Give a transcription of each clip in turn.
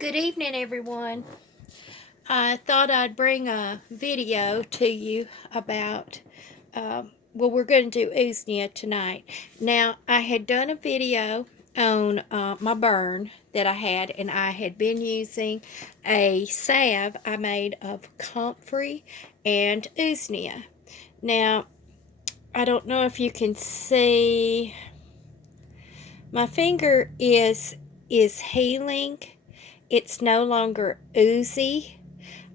Good evening, everyone. I thought I'd bring a video to you about, we're going to do Usnea tonight. Now, I had done a video on my burn that I had, and I had been using a salve I made of comfrey and Usnea. Now, I don't know if you can see, my finger is healing. It's no longer oozy.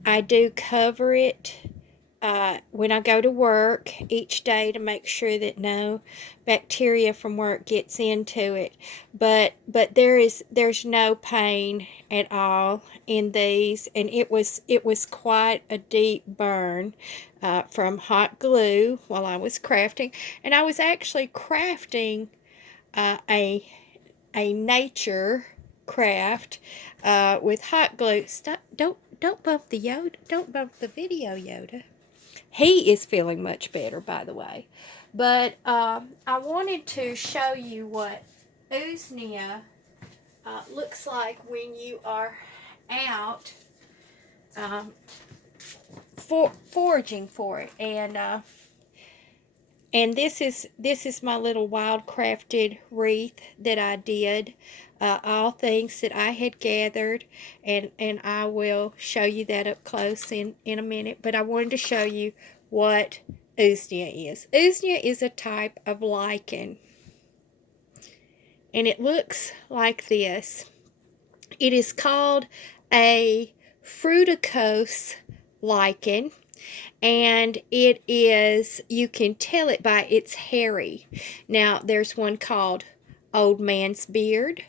I do cover it when I go to work each day to make sure that no bacteria from work gets into it. But there's no pain at all in these, and it was quite a deep burn from hot glue while I was crafting, and I was actually crafting a nature craft with hot glue. Stop! Don't bump the Yoda. Don't bump the video, Yoda. He is feeling much better, by the way. But I wanted to show you what Usnea looks like when you are out foraging for it, and this is my little wild crafted wreath that I did. All things that I had gathered, and I will show you that up close in a minute. But I wanted to show you what Usnea is. Usnea is a type of lichen, and it looks like this. It is called a fruticose lichen, and it is, you can tell it by its hairy. Now, there's one called old man's beard.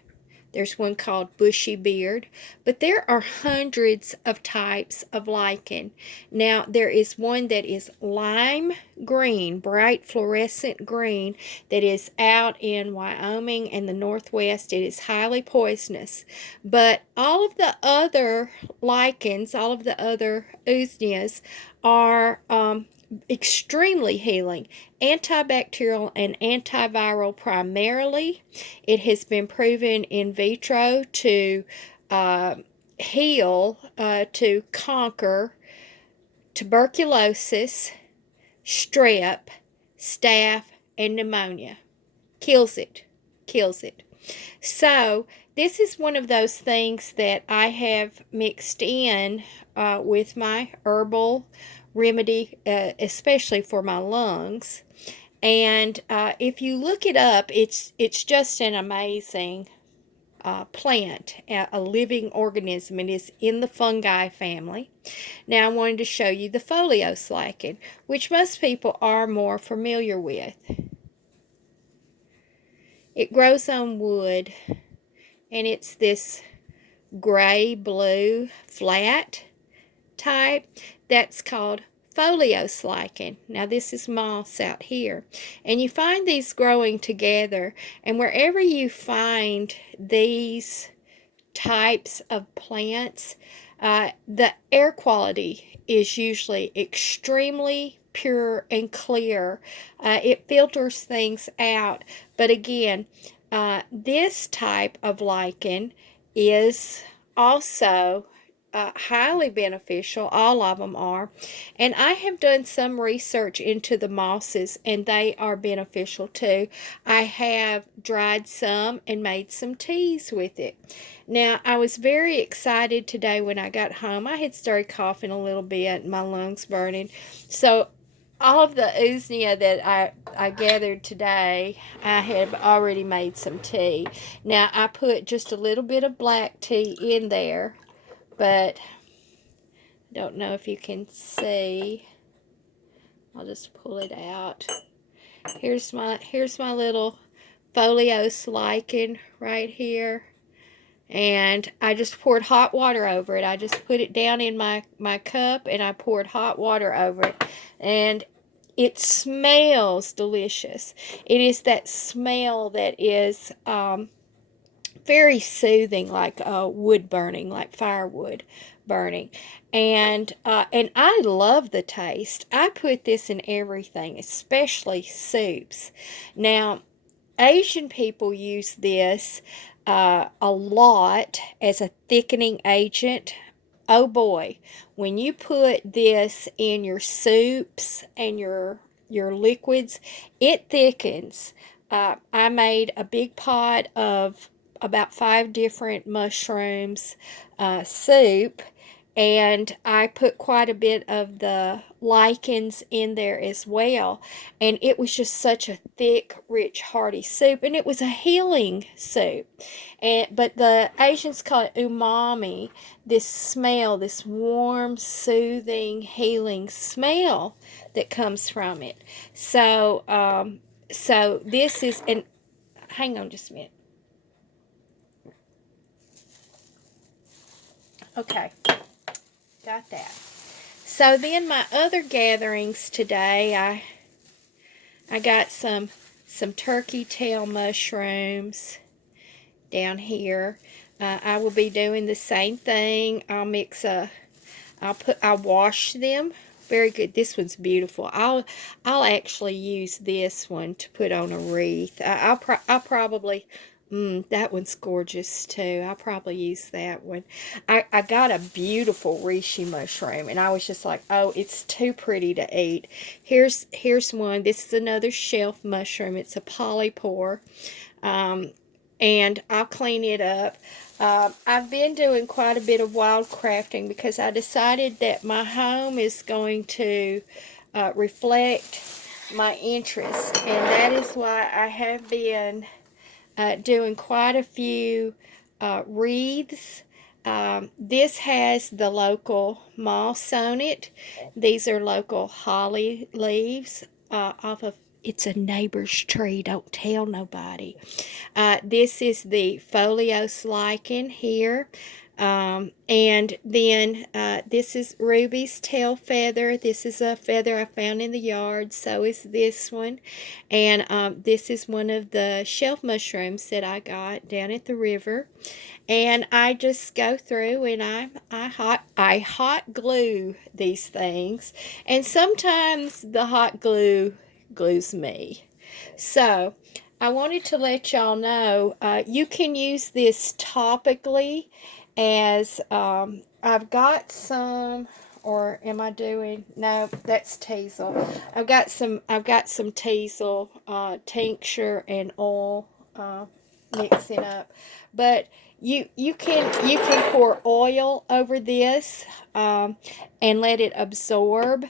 There's one called bushy beard, but there are hundreds of types of lichen. Now, there is one that is lime green, bright fluorescent green, that is out in Wyoming and the Northwest. It is highly poisonous, but all of the other lichens, all of the other Usneas are extremely healing, antibacterial and antiviral primarily. It has been proven in vitro to heal, to conquer tuberculosis, strep, staph, and pneumonia. Kills it. So this is one of those things that I have mixed in with my herbal remedy, especially for my lungs. And if you look it up, it's just an amazing plant, a living organism. It is in the fungi family. Now I wanted to show you the Folios lichen, which most people are more familiar with. It grows on wood, and it's this gray-blue flat type that's called Folios lichen. Now this is moss out here, and you find these growing together, and wherever you find these types of plants, the air quality is usually extremely pure and clear. It filters things out, but again, this type of lichen is also highly beneficial. All of them are. And I have done some research into the mosses, and they are beneficial too. I have dried some and made some teas with it. Now, I was very excited today when I got home. I had started coughing a little bit, and my lungs burning. So all of the Usnea that I gathered today, I have already made some tea. Now, I put just a little bit of black tea in there, but I don't know if you can see. I'll just pull it out. Here's my little Folios lichen right here. And I just poured hot water over it. I just put it down in my cup, and I poured hot water over it. And it smells delicious. It is that smell that is very soothing, like wood burning, like firewood burning. And I love the taste. I put this in everything, especially soups. Now, Asian people use this a lot as a thickening agent. Oh boy, when you put this in your soups and your liquids, it thickens. I made a big pot of about 5 different mushrooms soup, and I put quite a bit of the lichens in there as well, and it was just such a thick, rich, hearty soup, and it was a healing soup. But the Asians call it umami, this smell, this warm, soothing, healing smell that comes from it. So this is, and hang on just a minute. Okay, got that. So then my other gatherings today, I got some turkey tail mushrooms down here. I will be doing the same thing. I'll wash them. Very good. This one's beautiful. I'll actually use this one to put on a wreath. I'll probably that one's gorgeous too. I'll probably use that one. I got a beautiful reishi mushroom, and I was just like, oh, it's too pretty to eat. Here's one. This is another shelf mushroom. It's a polypore. And I'll clean it up. I've been doing quite a bit of wildcrafting because I decided that my home is going to reflect my interest, and that is why I have been doing quite a few wreaths. This has the local moss on it. These are local holly leaves off of, it's a neighbor's tree, don't tell nobody. This is the Folios lichen here. And then this is Ruby's tail feather. This is a feather I found in the yard. So is this one. And this is one of the shelf mushrooms that I got down at the river. And I just go through and I hot glue these things. And sometimes the hot glue glues me. So I wanted to let y'all know you can use this topically as I've got some, or am I doing, no, that's teasel. I've got some teasel tincture and oil mixing up. But you can pour oil over this and let it absorb,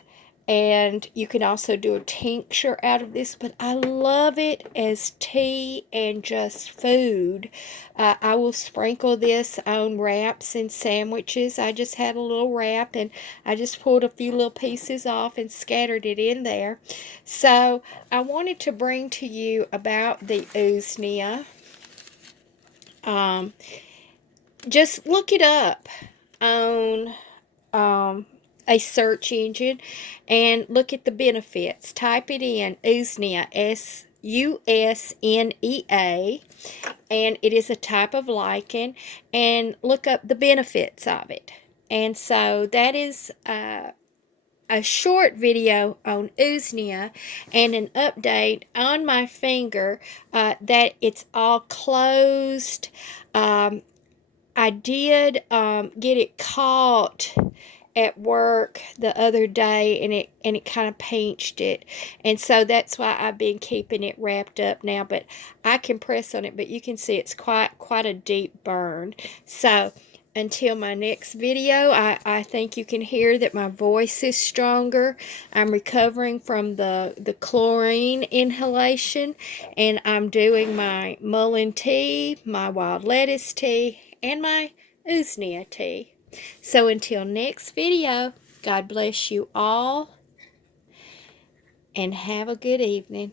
and you can also do a tincture out of this, but I love it as tea and just food. I will sprinkle this on wraps and sandwiches. I just had a little wrap, and I just pulled a few little pieces off and scattered it in there. So I wanted to bring to you about the Usnea. Just look it up on a search engine and look at the benefits. Type it in, Usnea, Usnea, and it is a type of lichen, and look up the benefits of it. And so that is a short video on Usnea and an update on my finger that it's all closed. I did get it caught at work the other day, and it kind of pinched it, and so that's why I've been keeping it wrapped up now. But I can press on it, but you can see it's quite a deep burn. So until my next video, I think you can hear that my voice is stronger. I'm recovering from the chlorine inhalation, and I'm doing my mullein tea, my wild lettuce tea, and my Usnea tea. So until next video, God bless you all, and have a good evening.